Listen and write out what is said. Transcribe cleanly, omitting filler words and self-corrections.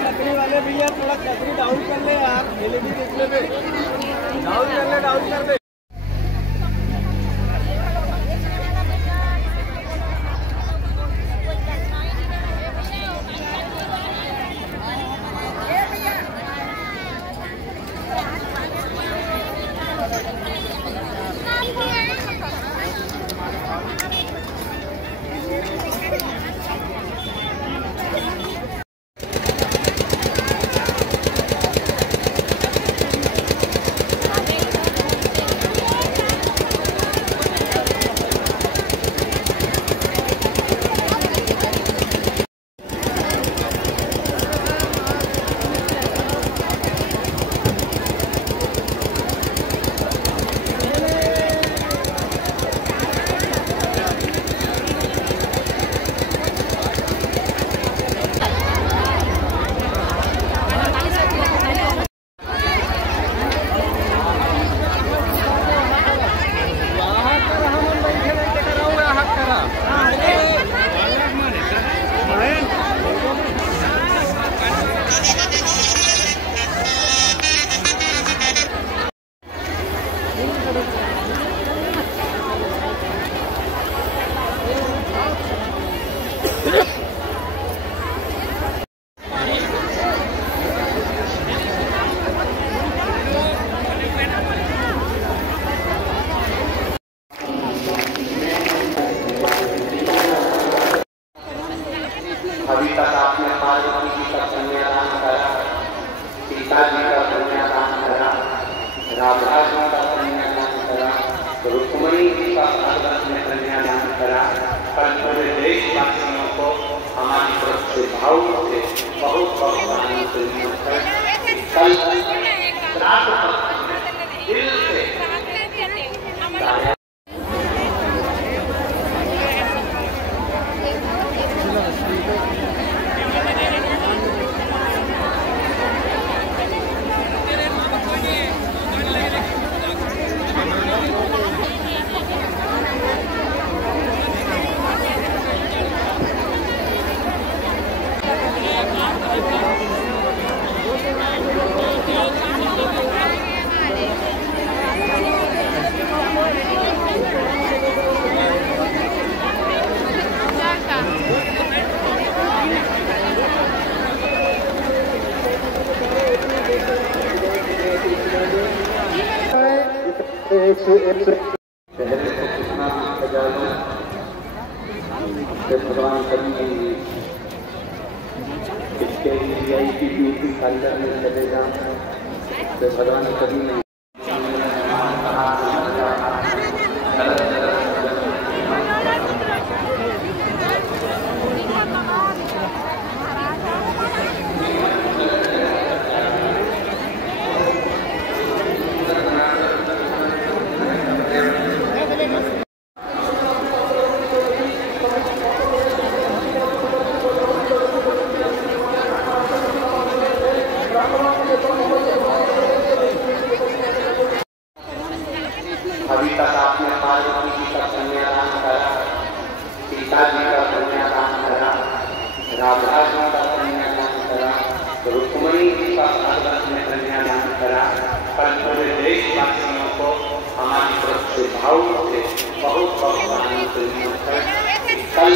छतरी वाले भैया थोड़ा छतरी डाउन कर ले यार, एलईडी डिस्प्ले पे डाउन कर ले। अभी तक आपने पार्वती जी का कन्यादान करा, सीता जी का कन्यादान करा, राधा जी का कन्यादान करा, रुक्मणी जी का भारत में कन्यादान करा। पर पूरे देशवासियों को हमारी तरफ से भाव से बहुत बहुत आनंद है। कल दिल से पहले तो कितना भगवान कभी इसके वीआईपी ब्यूटी पार्लर में चले जाए तो भगवान कभी नहीं। अभी तक आपने पार्वती जी का कन्यादान करा, सीता जी का कन्यादान करा, राधा जी का कन्यादान करा, रुक्मणी जी का भारत में कन्यादान करा। पर पूरे देशवासियों को हमारी तरफ से भाव से बहुत बहुत आनंद है। कल